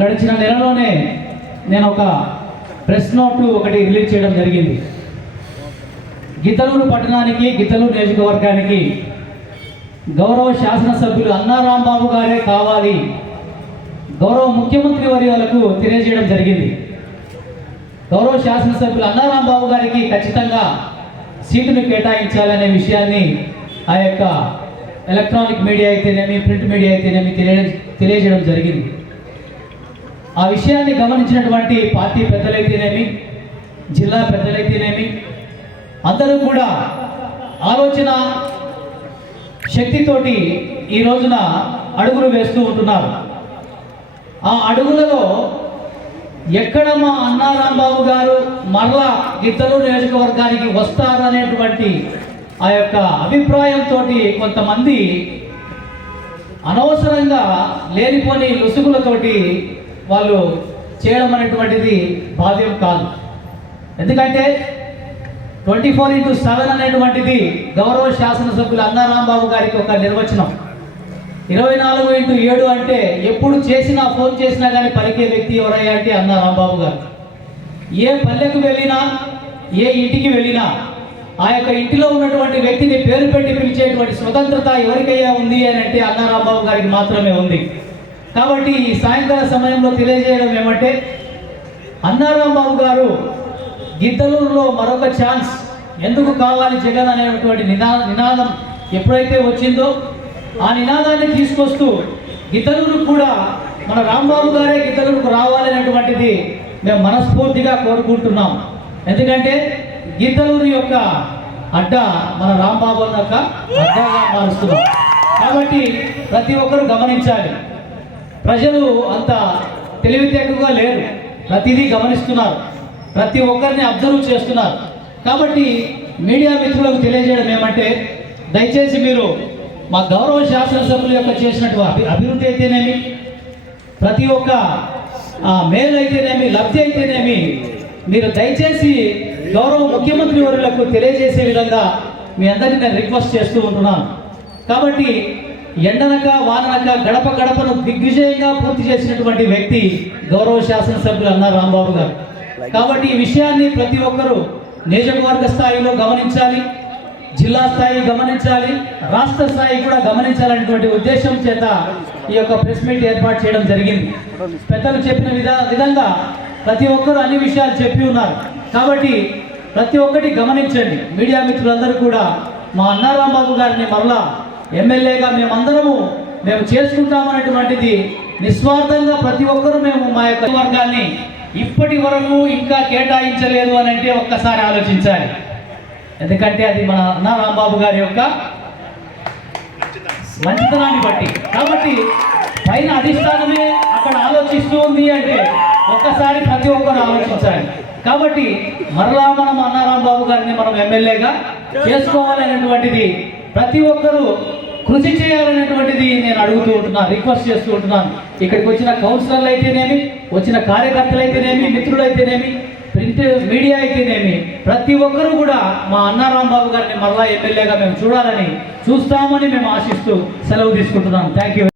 గడిచిన నెలలోనే నేను ఒక ప్రెస్ నోట్ ఒకటి రిలీజ్ చేయడం జరిగింది. గిద్దలూరు పట్టణానికి గిద్దలూరు నియోజకవర్గానికి గౌరవ శాసనసభ్యులు అన్నారాంబాబు గారే కావాలి. గౌరవ ముఖ్యమంత్రి వర్యాలకు తెలియజేయడం జరిగింది. గౌరవ శాసనసభ్యులు అన్నారాంబాబు గారికి ఖచ్చితంగా సీటును కేటాయించాలనే విషయాన్ని ఆ యొక్క ఎలక్ట్రానిక్ మీడియా అయితేనేమి ప్రింట్ మీడియా అయితేనేమి తెలియ తెలియజేయడం జరిగింది. ఆ విషయాన్ని గమనించినటువంటి పార్టీ పెద్దలైతేనేమి జిల్లా పెద్దలైతేనేమి అందరూ కూడా ఆలోచన శక్తితోటి ఈ రోజున అడుగులు వేస్తూ ఉంటున్నారు. ఆ అడుగులలో ఎక్కడ మా అన్నారాంబాబు గారు మరలా గిద్దలూరు నియోజకవర్గానికి వస్తారనేటువంటి ఆ యొక్క అభిప్రాయంతో కొంతమంది అనవసరంగా లేనిపోని లుసుగులతోటి వాళ్ళు చేయడం అనేటువంటిది భావ్యం కాదు. ఎందుకంటే ట్వంటీ ఫోర్ ఇంటూ సెవెన్ అనేటువంటిది గౌరవ శాసనసభ్యులు అన్నారాంబాబు గారికి ఒక నిర్వచనం. ఇరవై నాలుగు ఇంటూ ఏడు అంటే ఎప్పుడు చేసినా ఫోన్ చేసినా కానీ పలికే వ్యక్తి ఎవరయ్యా అంటే అన్నారాంబాబు గారు. ఏ పల్లెకు వెళ్ళినా ఏ ఇంటికి వెళ్ళినా ఆ యొక్క ఇంటిలో ఉన్నటువంటి వ్యక్తిని పేరు పెట్టి పిలిచేటువంటి స్వతంత్రత ఎవరికయ్యా ఉంది అని అంటే అన్నారాంబాబు గారికి మాత్రమే ఉంది. కాబట్టి ఈ సాయంకాల సమయంలో తెలియజేయడం ఏమంటే అన్నారాంబాబు గారు గిద్దలూరులో మరొక ఛాన్స్ ఎందుకు కావాలి జగన్ అనేటువంటి నినా నినాదం ఎప్పుడైతే వచ్చిందో ఆ నినాదాన్ని తీసుకొస్తూ గిద్దలూరు కూడా మన రాంబాబు గారే గిద్దలూరుకు రావాలనేటువంటిది మేము మనస్ఫూర్తిగా కోరుకుంటున్నాం. ఎందుకంటే గిద్దలూరు యొక్క అడ్డ మన రాంబాబు యొక్క అడ్డగా మారుస్తున్నాం. కాబట్టి ప్రతి ఒక్కరూ గమనించాలి. ప్రజలు అంత తెలివితేటగా లేరు. ప్రతిదీ గమనిస్తున్నారు. ప్రతి ఒక్కరిని అబ్జర్వ్ చేస్తున్నారు. కాబట్టి మీడియా మిత్రులకు తెలియజేయడం ఏమంటే దయచేసి మీరు మా గౌరవ శాసనసభ్యుల యొక్క చేసినటువంటి అభి అభివృద్ధి అయితేనేమి ప్రతి ఒక్క మేలు అయితేనేమి లబ్ధి అయితేనేమి మీరు దయచేసి గౌరవ ముఖ్యమంత్రి వర్యులకు తెలియజేసే విధంగా మీ అందరినీ నేను రిక్వెస్ట్ చేస్తూ ఉంటున్నాను. కాబట్టి ఎండనక వాననక గడప గడపను దిగ్విజయంగా పూర్తి చేసినటువంటి వ్యక్తి గౌరవ శాసనసభ్యులు అన్నారు రాంబాబు గారు. కాబట్టి ఈ విషయాన్ని ప్రతి ఒక్కరూ నియోజకవర్గ స్థాయిలో గమనించాలి జిల్లా స్థాయి గమనించాలి రాష్ట్ర స్థాయి కూడా గమనించాలనేటువంటి ఉద్దేశం చేత ఈ యొక్క ప్రెస్ మీట్ ఏర్పాటు చేయడం జరిగింది. పెద్దలు చెప్పిన విధా విధంగా ప్రతి ఒక్కరూ అన్ని విషయాలు చెప్పి ఉన్నారు. కాబట్టి ప్రతి ఒక్కటి గమనించండి. మీడియా మిత్రులందరూ కూడా మా అన్నారాంబాబు గారిని మరలా ఎమ్మెల్యేగా మేమందరము మేము చేసుకుంటామనేటువంటిది నిస్వార్థంగా ప్రతి ఒక్కరూ మేము మా యొక్క వర్గాన్ని ఇప్పటి వరకు ఇంకా కేటాయించలేదు అని అంటే ఒక్కసారి ఆలోచించాలి. ఎందుకంటే అది మన అన్నా రాంబాబు గారి యొక్క మంచితనాన్ని బట్టి. కాబట్టి పైన అధిష్టానమే అక్కడ ఆలోచిస్తూ ఉంది అంటే ఒక్కసారి ప్రతి ఒక్కరు ఆలోచించాలి. కాబట్టి మరలా మనం అన్నారాంబాబు గారిని మనం ఎమ్మెల్యేగా చేసుకోవాలనేటువంటిది ప్రతి ఒక్కరూ కృషి చేయాలనేటువంటిది నేను అడుగుతూ ఉంటున్నాను రిక్వెస్ట్ చేస్తూ ఉంటున్నాను ఇక్కడికి వచ్చిన కౌన్సిలర్లు అయితేనేమి వచ్చిన కార్యకర్తలు అయితేనేమి మిత్రులు అయితేనేమి ప్రింట్ మీడియా అయితేనేమి ప్రతి ఒక్కరూ కూడా మా అన్నారాంబాబు గారిని మరలా ఎమ్మెల్యేగా మేము చూడాలని చూస్తామని మేము ఆశిస్తూ సెలవు తీసుకుంటున్నాం. Thank you